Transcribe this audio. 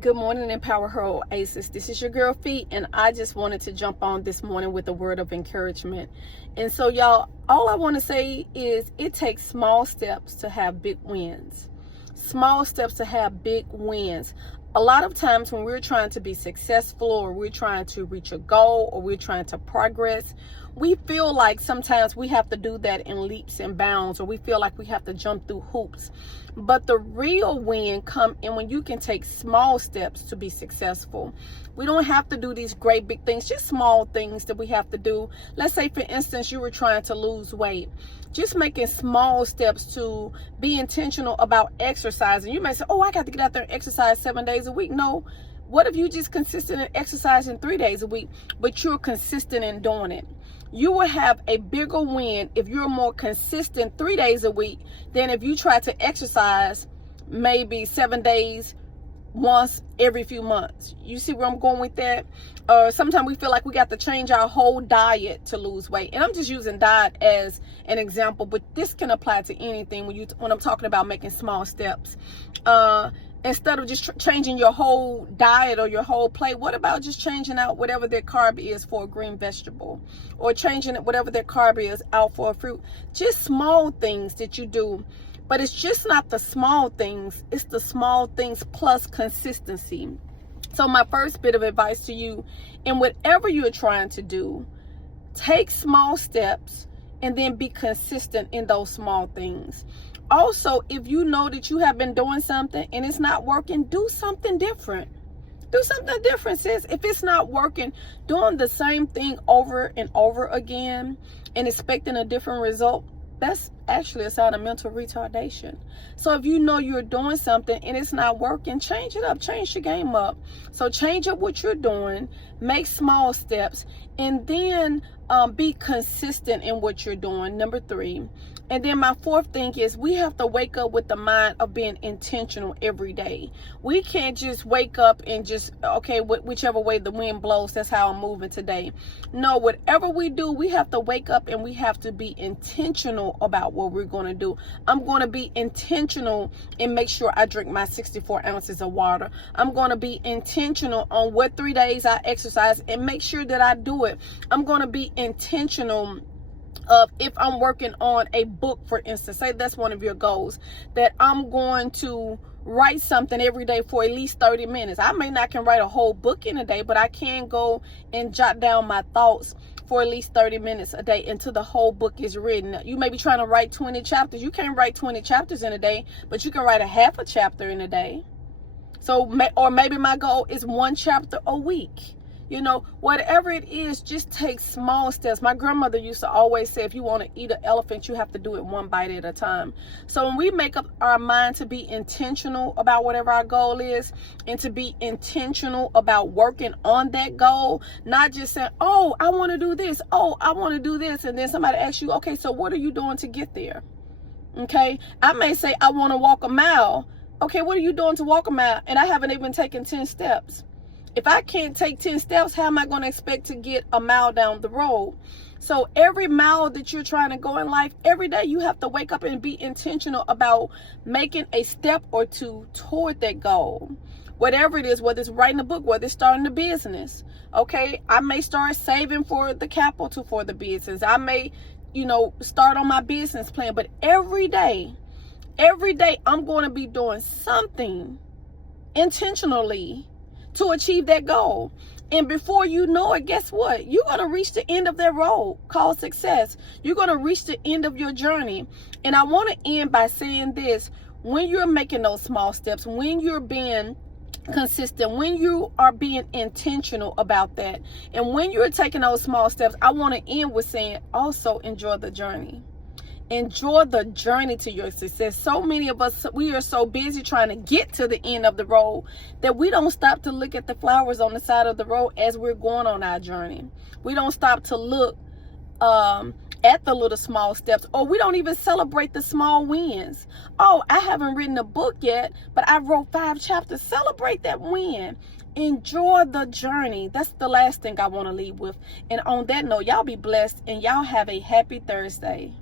Good morning, Empower Her Oasis. This is your girl Feet, and I just wanted to jump on this morning with a word of encouragement. And so, y'all, all I want to say is it takes small steps to have big wins. Small steps to have big wins. A lot of times when we're trying to be successful, or we're trying to reach a goal, or we're trying to progress, we feel like sometimes we have to do that in leaps and bounds, or we feel like we have to jump through hoops. But the real win come in when you can take small steps to be successful. We don't have to do these great big things, just small things that we have to do. Let's say, for instance, you were trying to lose weight. Just making small steps to be intentional about exercising. You may say, oh, I got to get out there and exercise 7 days a week. No. What if you just consistent in exercising 3 days a week, but you're consistent in doing it? You will have a bigger win if you're more consistent 3 days a week than if you try to exercise maybe 7 days once every few months. You see where I'm going with that? Sometimes we feel like we got to change our whole diet to lose weight. And I'm just using diet as an example, but this can apply to anything when I'm talking about making small steps. Instead of just changing your whole diet or your whole plate, what about just changing out whatever their carb is for a green vegetable, or changing it whatever their carb is out for a fruit? Just small things that you do. But it's just not the small things, it's the small things plus consistency. So my first bit of advice to you, in whatever you're trying to do, take small steps and then be consistent in those small things. Also, if you know that you have been doing something and it's not working, do something different. Do something different, sis. If it's not working, doing the same thing over and over again and expecting a different result, that's actually a sign of mental retardation. So if you know you're doing something and it's not working, change it up, change your game up. So change up what you're doing, make small steps, and then be consistent in what you're doing. Number 3. And then my fourth thing is we have to wake up with the mind of being intentional every day. We can't just wake up and just, okay, whichever way the wind blows, that's how I'm moving today. No, whatever we do, we have to wake up and we have to be intentional about what we're going to do. I'm going to be intentional and make sure I drink my 64 ounces of water. I'm going to be intentional on what 3 days I exercise and make sure that I do it. I'm going to be intentional of, if I'm working on a book, for instance, say that's one of your goals, that I'm going to write something every day for at least 30 minutes. I may not can write a whole book in a day, but I can go and jot down my thoughts for at least 30 minutes a day until the whole book is written. You may be trying to write 20 chapters. You can't write 20 chapters in a day, but you can write a half a chapter in a day. So, or maybe my goal is 1 chapter a week. You know, whatever it is, just take small steps. My grandmother used to always say, if you want to eat an elephant, you have to do it one bite at a time. So when we make up our mind to be intentional about whatever our goal is, and to be intentional about working on that goal, not just saying, oh, I want to do this. Oh, I want to do this. And then somebody asks you, okay, so what are you doing to get there? Okay. I may say, I want to walk a mile. Okay, what are you doing to walk a mile? And I haven't even taken 10 steps. If I can't take 10 steps, how am I going to expect to get a mile down the road? So every mile that you're trying to go in life, every day you have to wake up and be intentional about making a step or two toward that goal. Whatever it is, whether it's writing a book, whether it's starting a business. Okay, I may start saving for the capital for the business. I may, start on my business plan. But every day, I'm going to be doing something intentionally to achieve that goal. And before you know it, guess what? You're going to reach the end of that road called success. You're going to reach the end of your journey. And I want to end by saying this. When you're making those small steps, when you're being consistent, when you are being intentional about that, and when you're taking those small steps, I want to end with saying also enjoy the journey. Enjoy the journey to your success. So many of us, we are so busy trying to get to the end of the road that we don't stop to look at the flowers on the side of the road as we're going on our journey. We don't stop to look at the little small steps, or we don't even celebrate the small wins. Oh, I haven't written a book yet, but I wrote 5 chapters. Celebrate that win. Enjoy the journey. That's the last thing I want to leave with. And on that note, y'all be blessed and y'all have a happy Thursday.